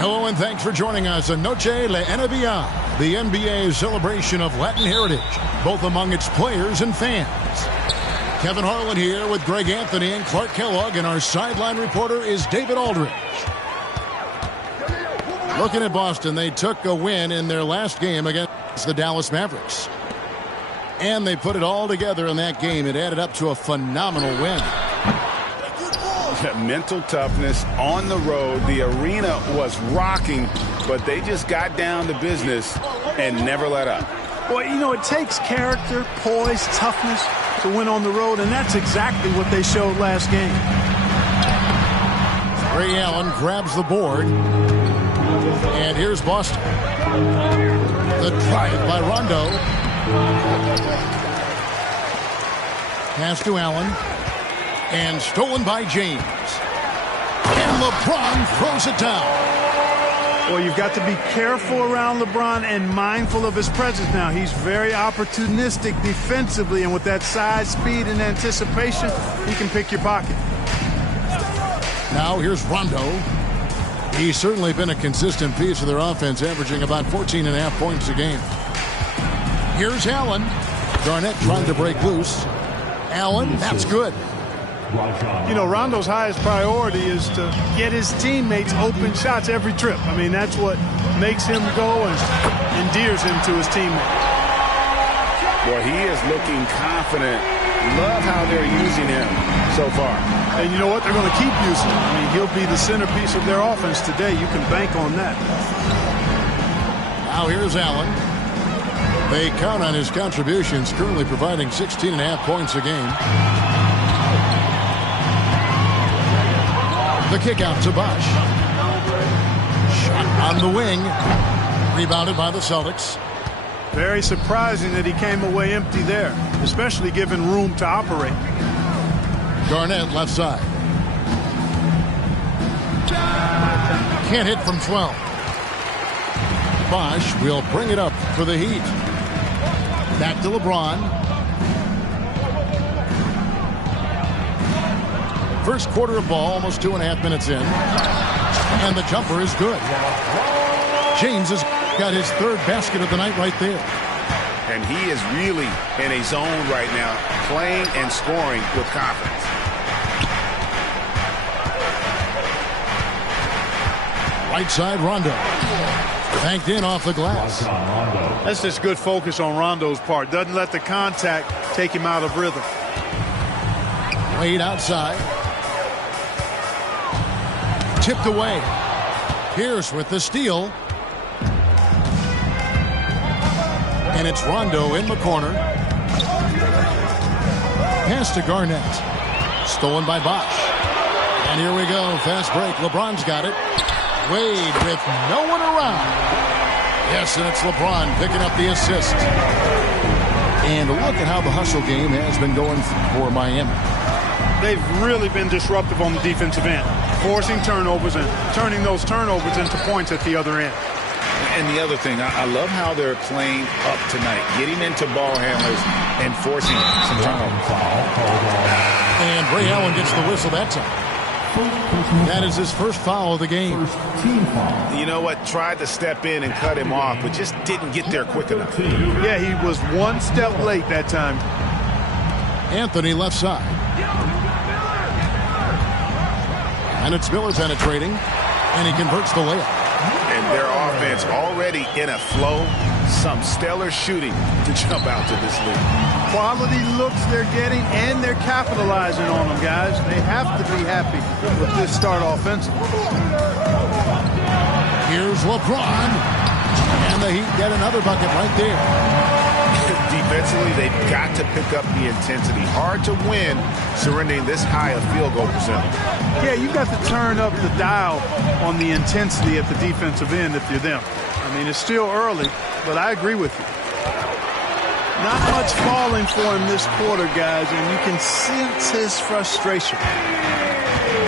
Hello and thanks for joining us on Noche La NBA, the NBA celebration of Latin heritage, both among its players and fans. Kevin Harlan here with Greg Anthony and Clark Kellogg, and our sideline reporter is David Aldridge. Looking at Boston, they took a win in their last game against the Dallas Mavericks. And they put it all together in that game. It added up to a phenomenal win. Mental toughness on the road. The arena was rocking, but they just got down to business and never let up. Well, you know, it takes character, poise, toughness to win on the road, and that's exactly what they showed last game. Ray Allen grabs the board. And here's Boston. The drive by Rondo. Pass to Allen. And stolen by James. And LeBron throws it down. Well, you've got to be careful around LeBron and mindful of his presence now. He's very opportunistic defensively, and with that size, speed, and anticipation, he can pick your pocket. Now here's Rondo. He's certainly been a consistent piece of their offense, averaging about 14.5 points a game. Here's Allen. Garnett trying to break loose. Allen, that's good. You know, Rondo's highest priority is to get his teammates open shots every trip. I mean, that's what makes him go and endears him to his teammates. Well, he is looking confident. Love how they're using him so far. And you know what? They're going to keep using him. I mean, he'll be the centerpiece of their offense today. You can bank on that. Now here's Allen. They count on his contributions, currently providing 16.5 points a game. The kick out to Bosh. Shot on the wing. Rebounded by the Celtics. Very surprising that he came away empty there, especially given room to operate. Garnett left side. Can't hit from 12. Bosh will bring it up for the Heat. Back to LeBron. First quarter of ball, almost 2.5 minutes in. And the jumper is good. James has got his third basket of the night right there. And he is really in a zone right now, playing and scoring with confidence. Right side, Rondo. Banked in off the glass. That's just good focus on Rondo's part. Doesn't let the contact take him out of rhythm. Wade outside. Tipped away. Pierce with the steal. And it's Rondo in the corner. Pass to Garnett. Stolen by Bosh. And here we go. Fast break. LeBron's got it. Wade with no one around. Yes, and it's LeBron picking up the assist. And look at how the hustle game has been going for Miami. They've really been disruptive on the defensive end, forcing turnovers and turning those turnovers into points at the other end. And the other thing, I love how they're playing up tonight, getting into ball handlers and forcing some turnovers. And Ray Allen gets the whistle that time. That is his first foul of the game. You know what? Tried to step in and cut him off, but just didn't get there quick enough. Yeah, he was one step late that time. Anthony left side. And it's Miller penetrating, and he converts the layup. And their offense already in a flow. Some stellar shooting to jump out to this league. Quality looks they're getting, and they're capitalizing on them, guys. They have to be happy with this start offensively. Here's LeBron. And the Heat get another bucket right there. Defensively, they've got to pick up the intensity. Hard to win surrendering this high a field goal percentage. Yeah, you've got to turn up the dial on the intensity at the defensive end if you're them. I mean, it's still early, but I agree with you. Not much falling for him this quarter, guys, and you can sense his frustration.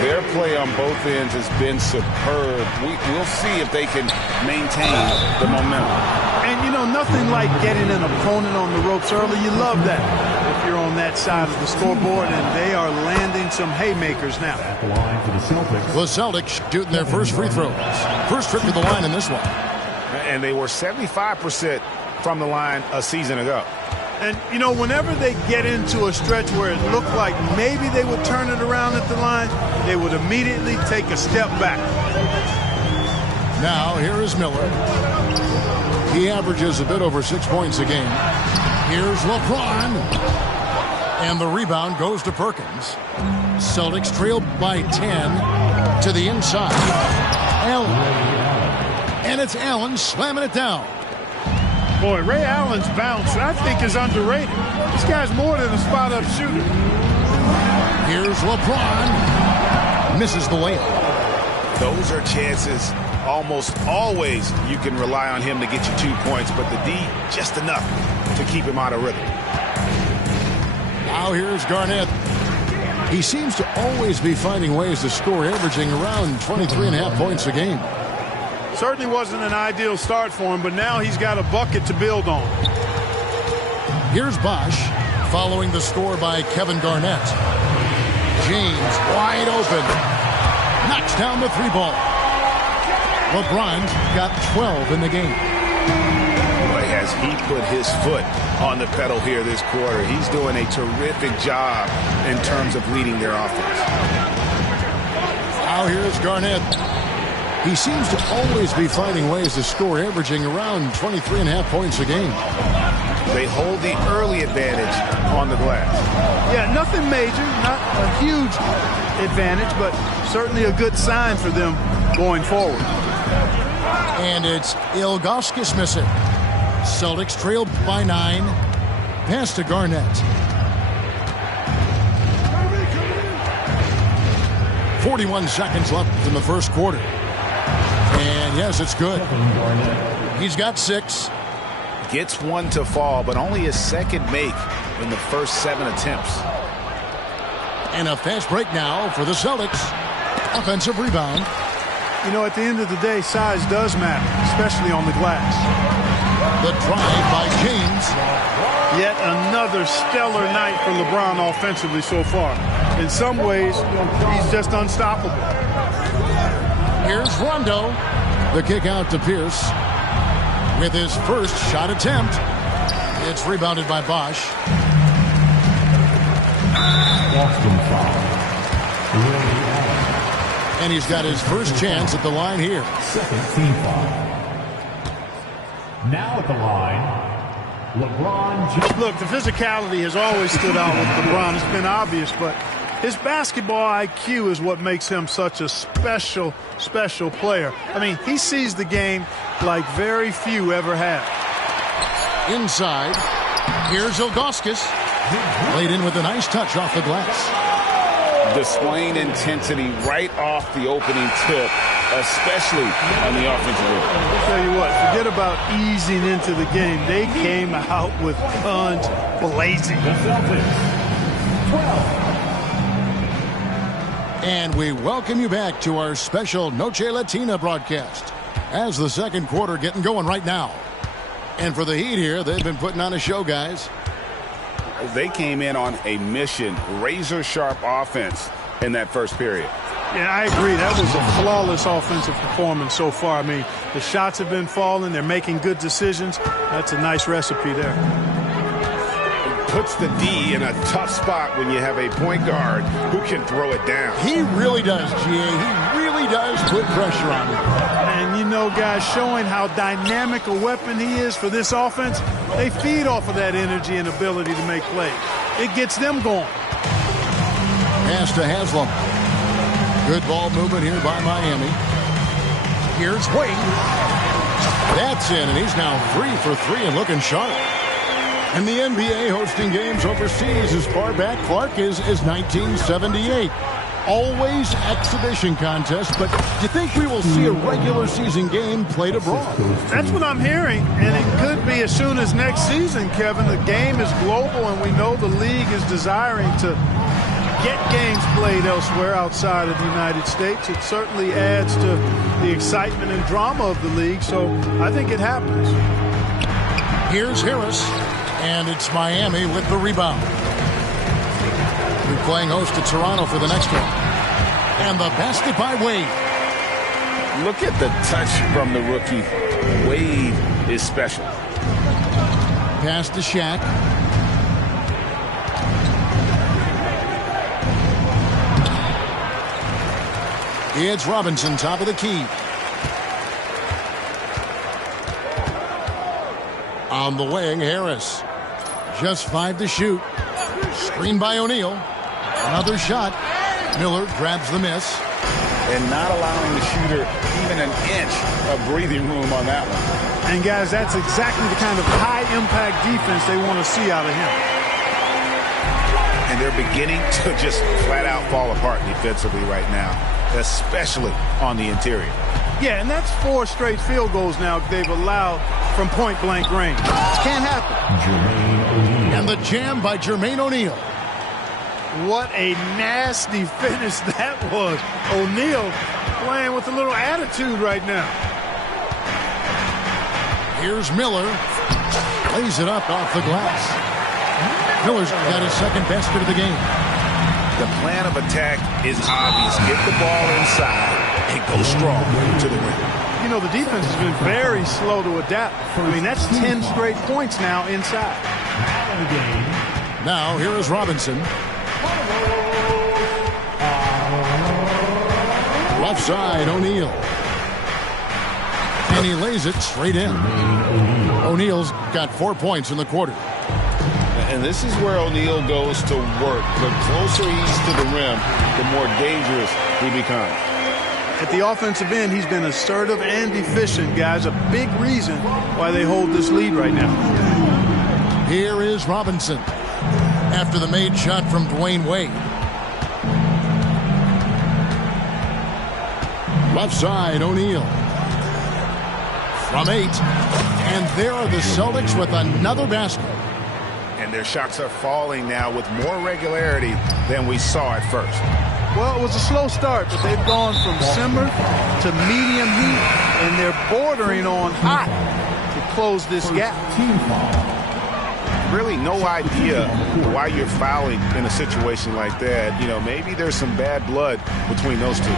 Their play on both ends has been superb. We'll see if they can maintain the momentum. And, you know, nothing like getting an opponent on the ropes early. You love that. If if you're on that side of the scoreboard, and they are landing some haymakers now. At the line for the Celtics. The Celtics shooting their first free throws. First trip to the line in this one. And they were 75% from the line a season ago. And, you know, whenever they get into a stretch where it looked like maybe they would turn it around at the line, they would immediately take a step back. Now, here is Miller. He averages a bit over 6 points a game. Here's LeBron. And the rebound goes to Perkins. Celtics trail by 10 to the inside. Allen. And it's Allen slamming it down. Boy, Ray Allen's bounce, I think, is underrated. This guy's more than a spot-up shooter. Here's LeBron. Misses the layup. Those are chances. Almost always you can rely on him to get you 2 points, but the D just enough to keep him out of rhythm. Now here's Garnett. He seems to always be finding ways to score, averaging around 23.5 points a game. Certainly wasn't an ideal start for him, but now he's got a bucket to build on. Here's Bosh, following the score by Kevin Garnett. James wide open. Knocks down the three ball. LeBron's got 12 in the game. Boy, has he put his foot on the pedal here this quarter. He's doing a terrific job in terms of leading their offense. Now here's Garnett. He seems to always be finding ways to score, averaging around 23.5 points a game. They hold the early advantage on the glass. Yeah, nothing major, not a huge advantage, but certainly a good sign for them going forward. And it's Ilgauskas missing. Celtics trail by 9. Pass to Garnett. 41 seconds left in the first quarter. And yes, it's good. He's got 6. Gets one to fall, but only his second make in the first 7 attempts. And a fast break now for the Celtics. Offensive rebound. You know, at the end of the day, size does matter, especially on the glass. The drive by James. Yet another stellar night for LeBron offensively so far. In some ways, he's just unstoppable. Here's Rondo. The kick out to Pierce. With his first shot attempt. It's rebounded by Bosh. And he's got his first chance at the line here. Second team foul. Now at the line, LeBron James. Look, the physicality has always stood out with LeBron. It's been obvious, but his basketball IQ is what makes him such a special, special player. I mean, he sees the game like very few ever have. Inside, here's Ilgauskas. Laid in with a nice touch off the glass. Displaying intensity right off the opening tip, especially on the offensive end. I'll tell you what, forget about easing into the game. They came out with guns blazing. And we welcome you back to our special Noche Latina broadcast as the second quarter getting going right now. And for the Heat here, they've been putting on a show, guys. They came in on a mission, razor-sharp offense in that first period. Yeah, I agree. That was a flawless offensive performance so far. I mean, the shots have been falling. They're making good decisions. That's a nice recipe there. It puts the D in a tough spot when you have a point guard who can throw it down. He really does, GA. He really does put pressure on him. And, you know, guys, showing how dynamic a weapon he is for this offense, they feed off of that energy and ability to make plays. It gets them going. Pass to Haslam. Good ball movement here by Miami. Here's Wade. That's in, and he's now 3 for 3 and looking sharp. And the NBA hosting games overseas as far back, Clark, is 1978. Always exhibition contest, but do you think we will see a regular season game played abroad? That's what I'm hearing, and it could be as soon as next season, Kevin. The game is global, and we know the league is desiring to get games played elsewhere outside of the United States. It certainly adds to the excitement and drama of the league, so I think it happens. Here's Harris, and it's Miami with the rebound. playing host to Toronto for the next one. And the basket by Wade. Look at the touch from the rookie. Wade is special. Pass to Shaq. It's Robinson, top of the key. On the wing, Harris. Just 5 to shoot. Screen by O'Neal. Another shot. Miller grabs the miss. And not allowing the shooter even an inch of breathing room on that one. And, guys, that's exactly the kind of high-impact defense they want to see out of him. And they're beginning to just flat-out fall apart defensively right now, especially on the interior. Yeah, and that's 4 straight field goals now they've allowed from point-blank range. Can't happen. And the jam by Jermaine O'Neal. What a nasty finish that was. O'Neal playing with a little attitude right now. Here's Miller. Lays it up off the glass. Miller's got his second basket of the game. The plan of attack is obvious. Get the ball inside and go strong to the rim. You know, the defense has been very slow to adapt. I mean, that's 10 straight points now inside. Now, here is Robinson. Left side, O'Neal. And he lays it straight in. O'Neal's got 4 points in the quarter. And this is where O'Neal goes to work. The closer he's to the rim, the more dangerous he becomes. At the offensive end, he's been assertive and efficient, guys. A big reason why they hold this lead right now. Here is Robinson after the made shot from Dwayne Wade. Left side, O'Neal. From 8. And there are the Celtics with another basket. And their shots are falling now with more regularity than we saw at first. Well, it was a slow start, but they've gone from simmer to medium heat, and they're bordering on hot to close this gap. Really no idea why you're fouling in a situation like that. You know, maybe there's some bad blood between those two.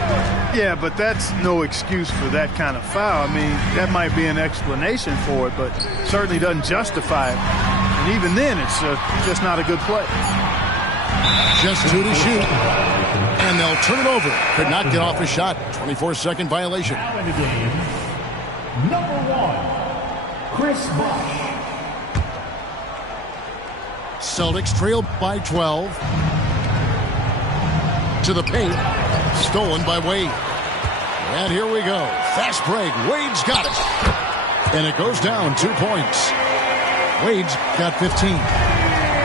Yeah, but that's no excuse for that kind of foul. I mean, that might be an explanation for it, but certainly doesn't justify it. And even then, it's just not a good play. Just 2 to shoot. And they'll turn it over. Could not get off a shot. 24-second violation. In the game, number 1, Chris Bosh. Celtics trail by 12. To the paint. Stolen by Wade. And here we go. Fast break. Wade's got it. And it goes down 2 points. Wade's got 15.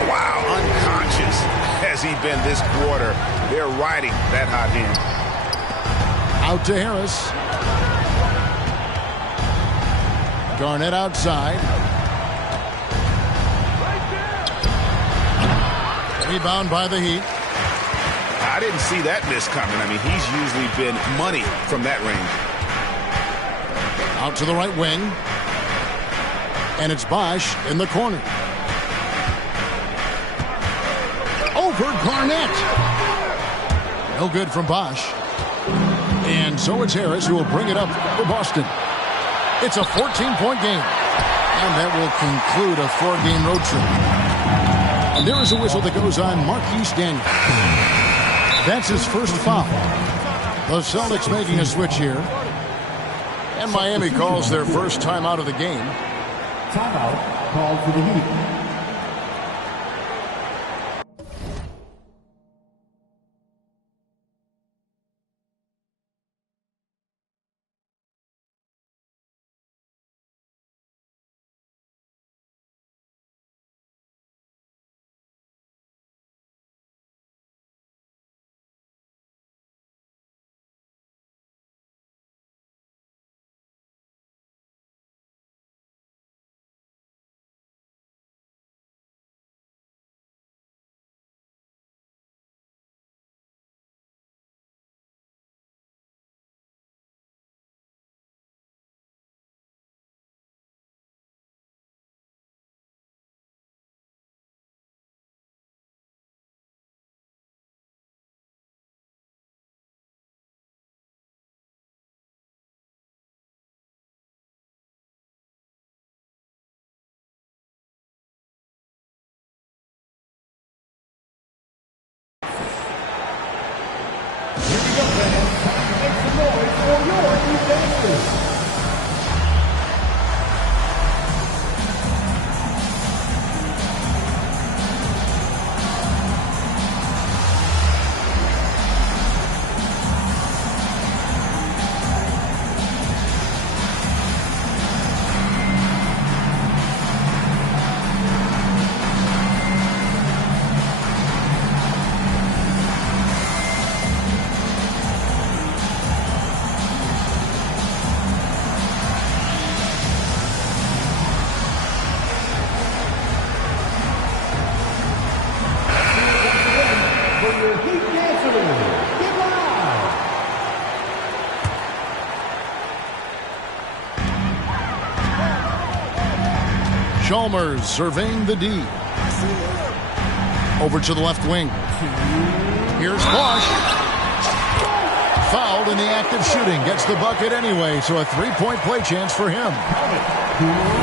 Wow, unconscious has he been this quarter. They're riding that hot hand. Out to Harris. Garnett outside. Rebound by the Heat. I didn't see that miss coming. I mean, he's usually been money from that range. Out to the right wing. And it's Bosh in the corner. Over Garnett. No good from Bosh. And so it's Harris who will bring it up for Boston. It's a 14-point game. And that will conclude a 4-game road trip. And there is a whistle that goes on Marquise Daniels. That's his first foul. The Celtics making a switch here. And Miami calls their first time out of the game. Timeout called for the Heat. Chalmers surveying the D. Over to the left wing. Here's Bosch. Fouled in the act of shooting. Gets the bucket anyway, so a three-point play chance for him.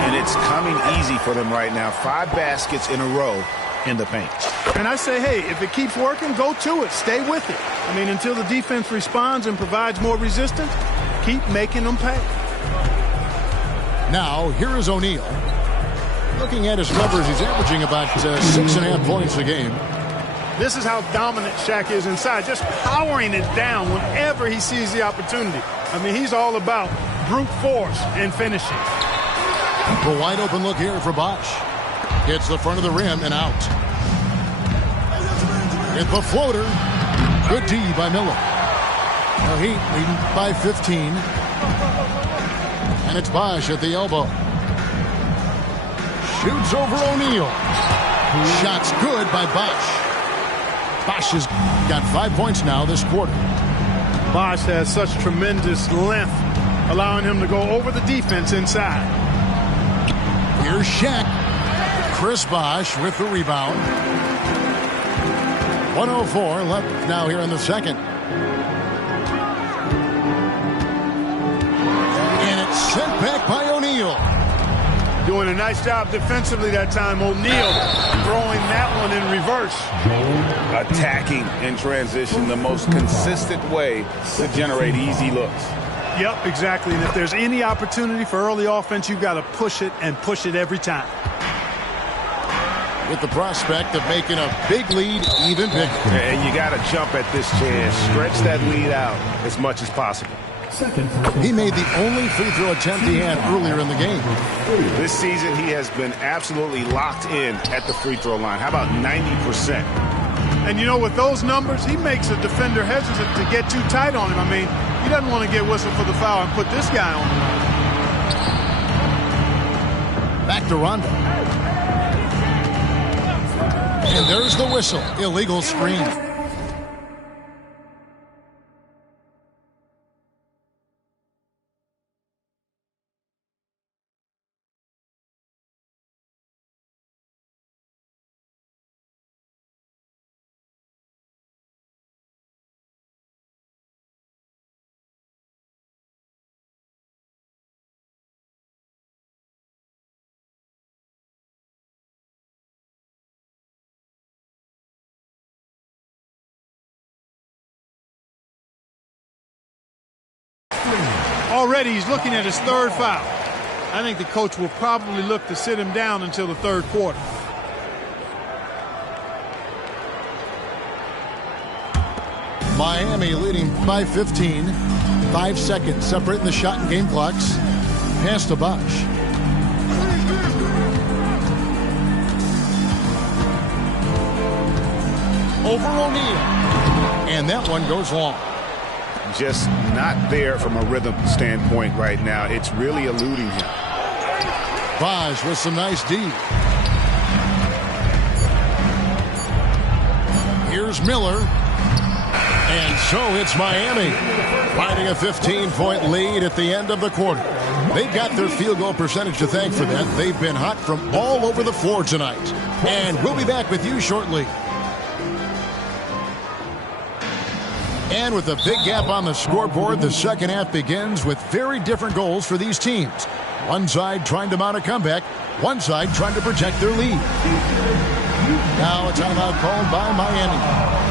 And it's coming easy for them right now. 5 baskets in a row in the paint. And I say, hey, if it keeps working, go to it. Stay with it. I mean, until the defense responds and provides more resistance, keep making them pay. Now, here is O'Neal. Looking at his numbers, he's averaging about 6.5 points a game. This is how dominant Shaq is inside, just powering it down whenever he sees the opportunity. I mean, he's all about brute force and finishing. A wide open look here for Bosch. Hits the front of the rim and out. Hit the floater. Good D by Miller. The Heat leading by 15. And it's Bosch at the elbow. Shoots over O'Neal. Shots good by Bosch. Bosch has got 5 points now this quarter. Bosch has such tremendous length, allowing him to go over the defense inside. Here's Shaq. Chris Bosch with the rebound. 1:04 left now here in the second. And it's sent back by O'Neal. Doing a nice job defensively that time. O'Neal throwing that one in reverse. Attacking in transition, the most consistent way to generate easy looks. Yep, exactly. And if there's any opportunity for early offense, you've got to push it and push it every time. With the prospect of making a big lead even bigger. And you got to jump at this chance. Stretch that lead out as much as possible. He made the only free throw attempt he had earlier in the game. This season, he has been absolutely locked in at the free throw line. How about 90%? And, you know, with those numbers, he makes a defender hesitant to get too tight on him. I mean, he doesn't want to get whistled for the foul and put this guy on the line. Back to Rondo. And there's the whistle. Illegal screen. Already he's looking at his third foul. I think the coach will probably look to sit him down until the third quarter. Miami leading by 15. 5 seconds separating the shot and game clocks. Pass to Bosch. Over O'Neal. And that one goes long. Just not there from a rhythm standpoint right now. It's really eluding him. Bosch with some nice D. Here's Miller. And so it's Miami, riding a 15-point lead at the end of the quarter. They've got their field goal percentage to thank for that. They've been hot from all over the floor tonight. And we'll be back with you shortly. And with a big gap on the scoreboard, the second half begins with very different goals for these teams. One side trying to mount a comeback, one side trying to protect their lead. Now a timeout called by Miami.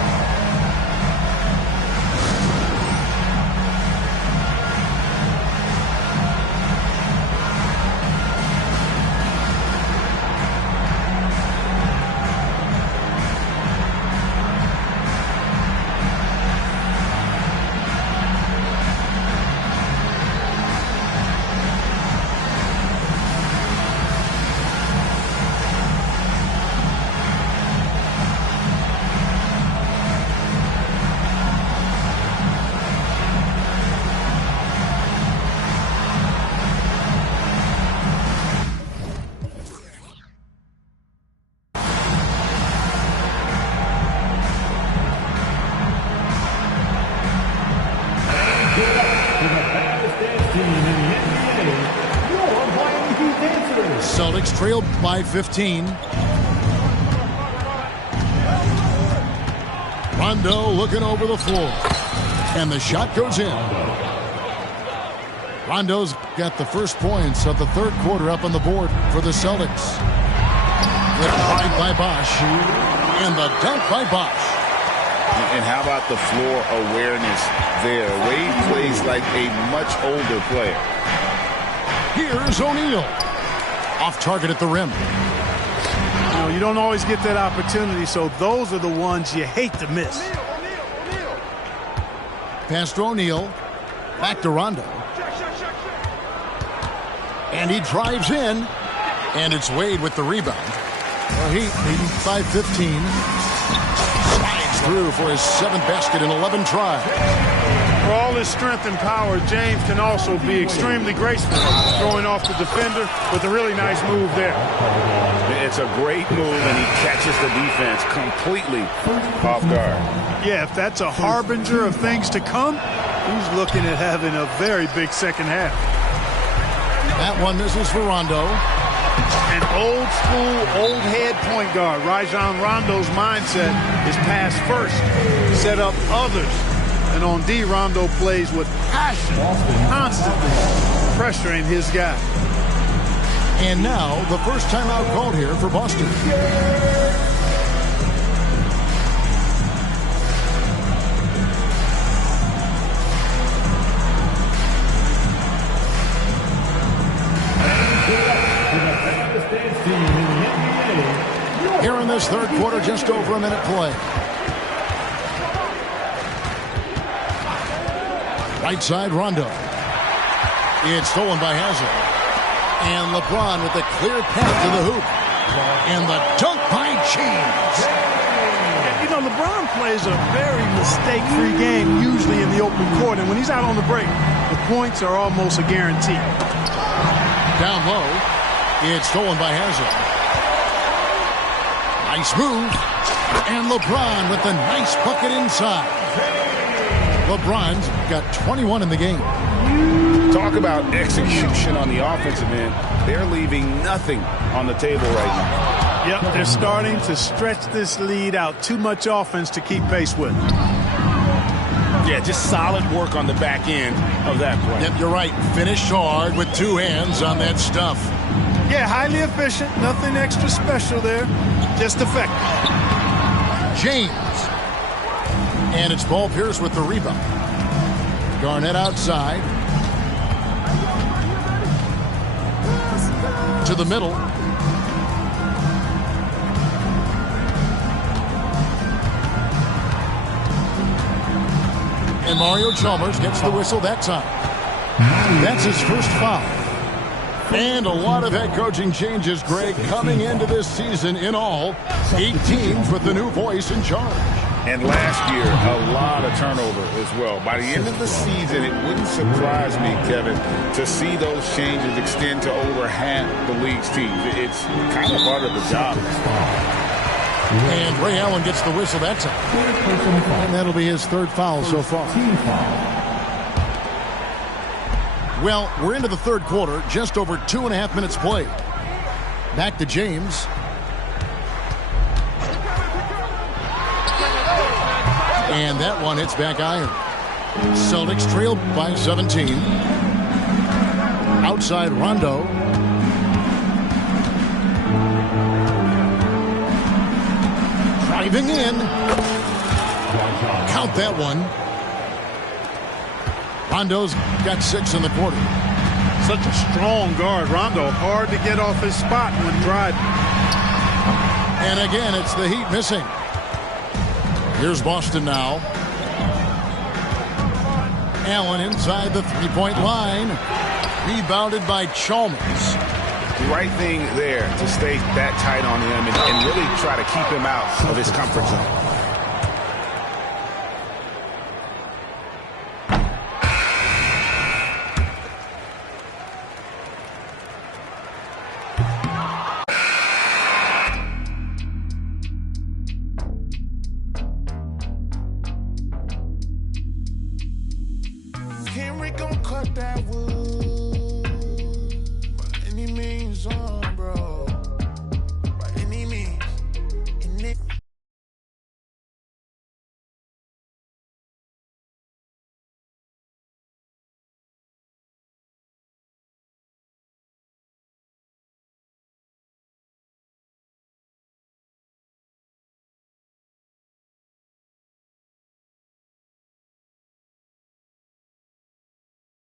Celtics trail by 15. Rondo looking over the floor. And the shot goes in. Rondo's got the first points of the third quarter up on the board for the Celtics. The drive by Bosh. And the dunk by Bosh. And how about the floor awareness there? Wade plays like a much older player. Here's O'Neal. Off target at the rim. You know, you don't always get that opportunity, so those are the ones you hate to miss. Pass to O'Neal. Back to Rondo. And he drives in. And it's Wade with the rebound. Well, Heat leading 5-15. Slides through for his 7th basket in 11 tries. For all his strength and power, James can also be extremely graceful, throwing off the defender with a really nice move there. It's a great move, and he catches the defense completely off guard. Yeah, if that's a harbinger of things to come, he's looking at having a very big second half. That one misses for Rondo. An old school, old head point guard. Rajon Rondo's mindset is pass first, set up others. And on D, Rondo plays with passion, constantly pressuring his guy. And now the first timeout called here for Boston. Here in this third quarter, just over a minute play. Right side, Rondo. It's stolen by Hazard. And LeBron with a clear path to the hoop. And the dunk by James. You know, LeBron plays a very mistake-free game, usually in the open court. And when he's out on the break, the points are almost a guarantee. Down low. It's stolen by Hazard. Nice move. And LeBron with the nice bucket inside. LeBron's got 21 in the game. Talk about execution on the offensive end. They're leaving nothing on the table right now. Yep, they're starting to stretch this lead out. Too much offense to keep pace with. Yeah, just solid work on the back end of that play. Yep, you're right. Finished hard with two hands on that stuff. Yeah, highly efficient. Nothing extra special there. Just effective. James. And it's Paul Pierce with the rebound. Garnett outside. To the middle. And Mario Chalmers gets the whistle that time. That's his first foul. And a lot of head coaching changes, Greg, coming into this season in all. 8 teams with the new voice in charge. And last year, a lot of turnover as well. By the end of the season, it wouldn't surprise me, Kevin, to see those changes extend to over half the league's teams. It's kind of part of the job. And Ray Allen gets the whistle that time. And that'll be his third foul so far. Well, we're into the third quarter, just over 2.5 minutes played. Back to James. And that one hits back iron. Celtics trail by 17. Outside Rondo. Driving in. Count that one. Rondo's got 6 in the quarter. Such a strong guard. Rondo hard to get off his spot when driving. And again, it's the Heat missing. Here's Boston now. Allen inside the three-point line. Rebounded by Chalmers. Right thing there to stay that tight on him and really try to keep him out of his comfort zone. Henry gon' cut that wood by any means on, bro.